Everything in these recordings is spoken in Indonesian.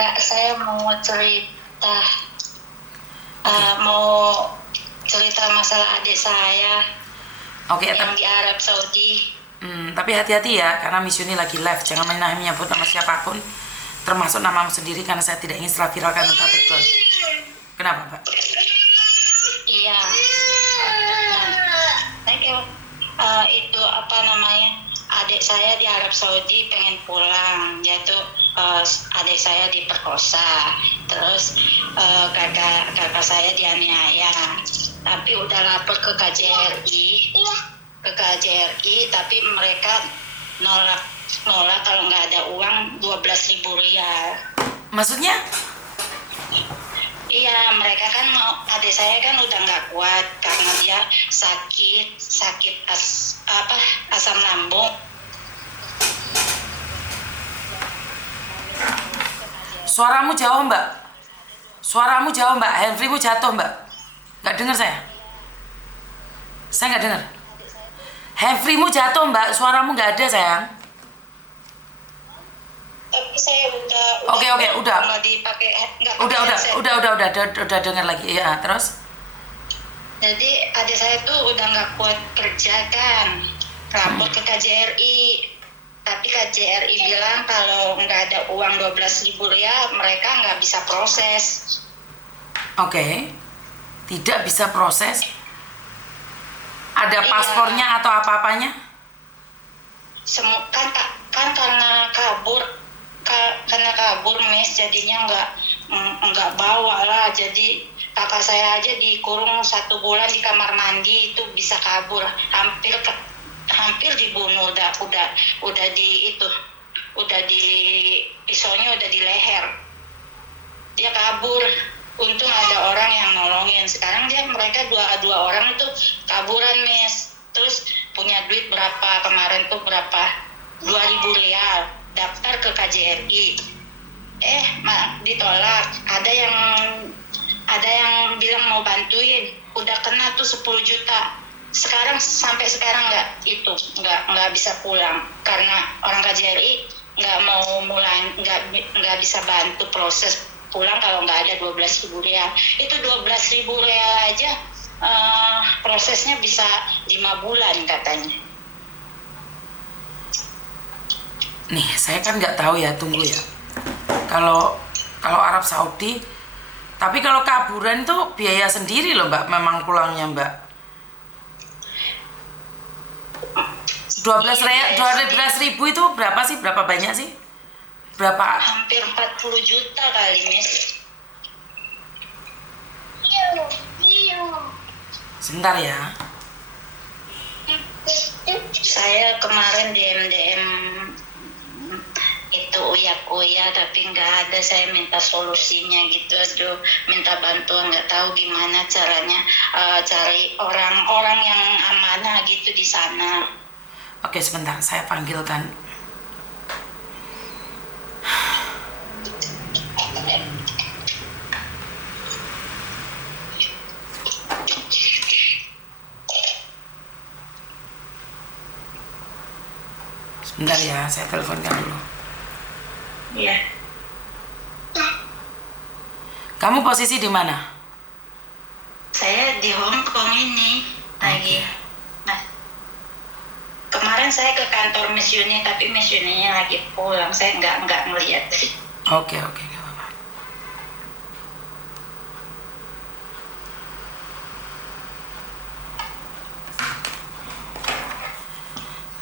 Enggak, saya mau cerita. Oke. Mau cerita masalah adik saya Oke, yang di Arab Saudi. tapi hati-hati ya, karena Miss Yuni lagi live. Jangan main menyebut nama siapapun, termasuk namamu sendiri, karena saya tidak ingin setelah viralkan tentang TikTok. Kenapa, Mbak? Iya. Thank you. Itu apa namanya? Adik saya di Arab Saudi pengen pulang. Dia tuh adik saya diperkosa. Terus kakak saya dianiaya. Tapi udah lapor ke KJRI. Ke KJRI, tapi mereka nolak kalau nggak ada uang 12.000 rial. Maksudnya? Iya, mereka kan mau, adik saya kan udah nggak kuat karena dia sakit asam lambung. Suaramu jauh, Mbak. Suaramu jauh, Mbak. Handfreemu jatuh, Mbak. Nggak dengar saya. Saya nggak dengar. Handfreemu jatuh, Mbak. Suaramu nggak ada, sayang. Tapi saya udah Oke, udah. nggak dipakai, nggak pakai headset. Udah dengar lagi. Iya, terus? Jadi adik saya tuh udah nggak kuat kerja kan, lapor ke KJRI. Tapi KJRI bilang kalau nggak ada uang 12.000 rial, mereka nggak bisa proses. Oke. Tidak bisa proses. Ada Iya. paspornya atau apa-apanya? Kan karena kabur mes, jadinya nggak bawa lah. Jadi kakak saya aja dikurung 1 bulan di kamar mandi, itu bisa kabur, hampir dibunuh. Udah di pisaunya udah di leher, dia kabur. Untung ada orang yang nolongin. Sekarang mereka dua orang itu kaburan mes. Terus punya duit berapa kemarin tuh, 2.000 rial daftar ke KJRI, ditolak. Ada yang bilang mau bantuin, udah kena tuh 10 juta. Sampai sekarang nggak bisa pulang karena orang KJRI nggak mau mulai, nggak bisa bantu proses pulang kalau nggak ada 12.000 rial. Itu 12.000 rial aja prosesnya bisa 5 bulan katanya. Nih, saya kan nggak tahu ya, tunggu ya. Kalau Arab Saudi, tapi kalau kaburan itu biaya sendiri loh, Mbak. Memang pulangnya, Mbak. 12.000 itu berapa sih? Berapa banyak sih? Berapa? Hampir 40 juta kali, Miss. Sebentar ya. Saya kemarin DM itu uya, tapi nggak ada. Saya minta solusinya gitu, minta bantuan, nggak tahu gimana caranya cari orang-orang yang amanah gitu di sana. Oke, sebentar, saya panggilkan. Sebentar ya, saya teleponkan dulu. Iya. Kamu posisi di mana? Saya di Hong Kong ini lagi. Nah, kemarin saya ke kantor Miss Yuni, tapi Miss Yuninya lagi pulang. Saya nggak ngeliat. Oke, nggak apa-apa.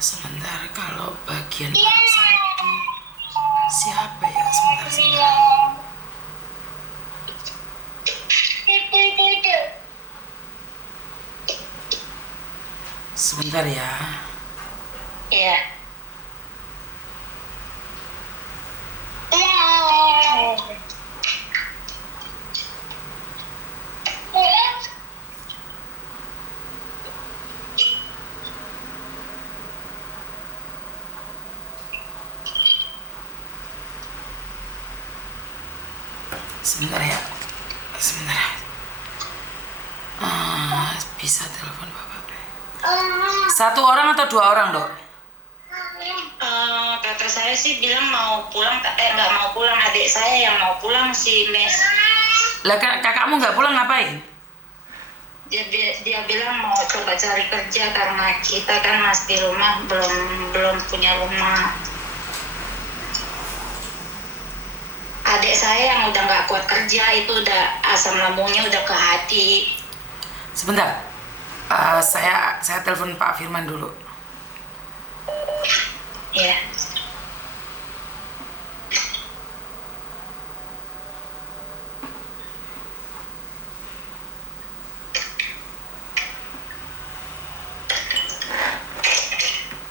Sebentar, kalau bagian Arab Saudi siapa ya? Sebentar. Sebentar ya. Iya. Sebentar ya. Sebentar. Bisa telepon Bapak. 1 orang atau 2 orang, Dok? Kakak kakak saya sih bilang mau pulang, nggak mau pulang, adik saya yang mau pulang sih, Mes. Lah kakakmu nggak pulang ngapain? Dia bilang mau coba cari kerja karena kita kan masih di rumah, belum punya rumah. Adik saya yang udah nggak kuat kerja itu udah asam lambungnya udah ke hati. Sebentar, saya telepon Pak Firman dulu. Ya.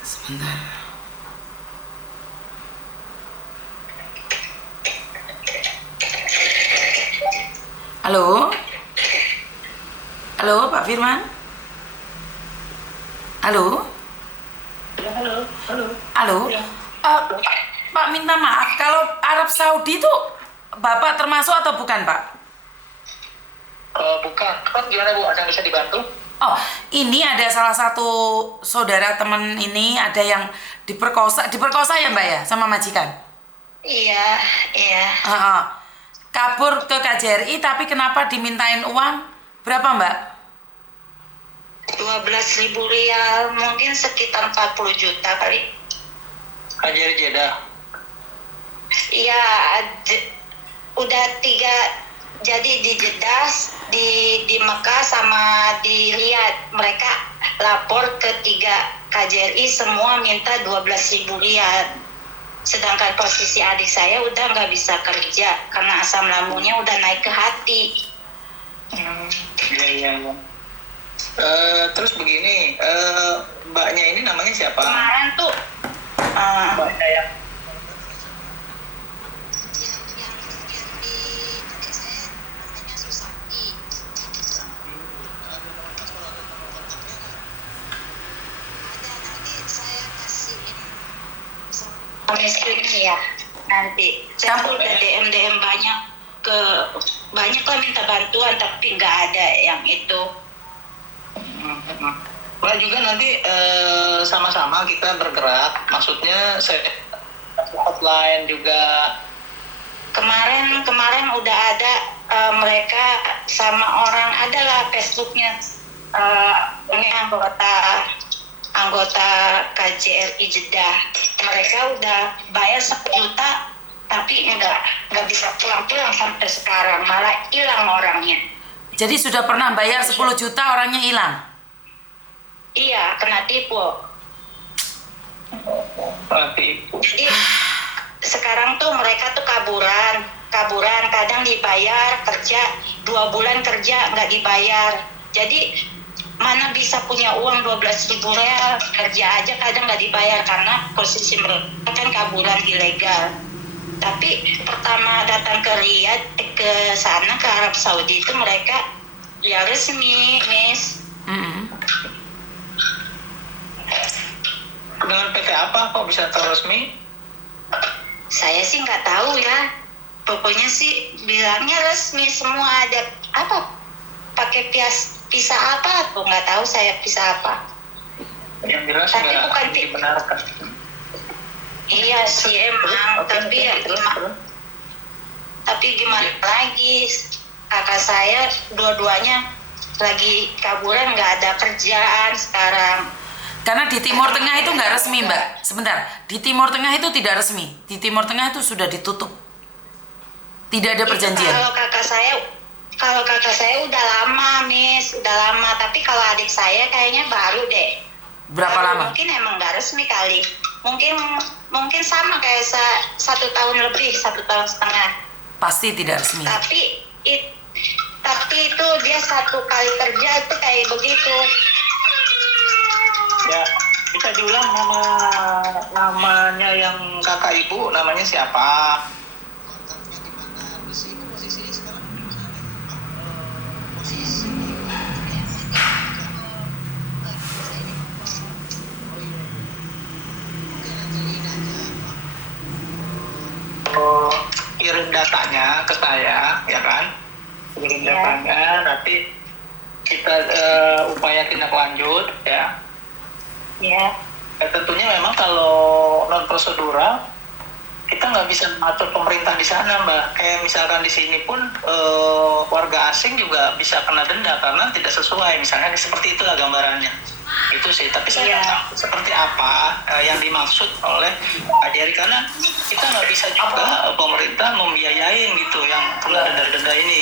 Sebentar. Halo? Halo, Pak Firman? Halo? Halo? Ya. Pak minta maaf, kalau Arab Saudi itu Bapak termasuk atau bukan, Pak? Bukan. Kan gimana Bu? Ada yang bisa dibantu? Oh, ini ada salah satu saudara teman ini ada yang diperkosa ya Mbak ya, sama majikan? Iya. Kabur ke KJRI tapi kenapa dimintain uang? Berapa Mbak? 12.000 rial, mungkin sekitar 40 juta kali. KJRI Jeddah. Iya, udah 3. Jadi di Jeddah, di Mekah sama di Riyadh, mereka lapor ke 3 KJRI semua minta 12.000 rial. Sedangkan posisi adik saya udah nggak bisa kerja karena asam lambungnya udah naik ke hati. Iya. Terus begini, mbaknya ini namanya siapa? Kemarin tuh Mbaknya yang miskin ya, nanti saya tuh udah DM banyak lah minta bantuan tapi nggak ada yang itu. Mbak juga nanti sama-sama kita bergerak, maksudnya saya hotline juga. Kemarin udah ada mereka sama orang adalah Facebooknya ini anggota KJRI Jeddah, mereka udah bayar 10 juta tapi nggak bisa pulang sampai sekarang, malah hilang orangnya. Jadi sudah pernah bayar 10 juta orangnya hilang? Iya, kena tipu. Jadi sekarang tuh mereka tuh kaburan kadang dibayar kerja 2 bulan kerja nggak dibayar. Jadi mana bisa punya uang 12.000 rial, kerja aja kadang nggak dibayar karena posisi mereka kan kaburan ilegal. Tapi pertama datang ke Riyadh, ke sana ke Arab Saudi itu mereka ya resmi, Miss. Dengan PT apa kok bisa resmi? Saya sih nggak tahu ya. Pokoknya sih bilangnya resmi semua, ada apa? Pakai visa apa? Aku nggak tahu saya visa apa. Yang jelas Tapi nggak bukan dibenarkan. Iya sih emang, tapi ya gimana lagi? Kakak saya dua-duanya lagi kaburan, nggak ada kerjaan sekarang. Karena di Timur Tengah itu nggak resmi Mbak. Sebentar, di Timur Tengah itu tidak resmi. Di Timur Tengah itu sudah ditutup. Tidak ada perjanjian. Kalau kakak saya udah lama, Miss, udah lama. Tapi kalau adik saya kayaknya baru deh. Berapa lama? Mungkin emang nggak resmi kali. Mungkin sama kayak 1 tahun lebih, 1,5 tahun. Pasti tidak resmi. Tapi itu dia 1 kali kerja itu kayak begitu. Ya, bisa diulang namanya yang kakak ibu, namanya siapa? Kirim datanya ke saya, ya kan? Kirim datanya, nanti kita upaya tindak lanjut, ya. Ya. Tentunya memang kalau non prosedural kita nggak bisa mengatur pemerintah di sana, Mbak. Kayak misalkan di sini pun warga asing juga bisa kena denda karena tidak sesuai. Misalnya seperti itulah gambarannya. Itu sih. Tapi saya nggak tahu seperti apa yang dimaksud oleh Pak Jerry, karena kita nggak bisa juga pemerintah membiayain gitu yang kena denda-denda ini.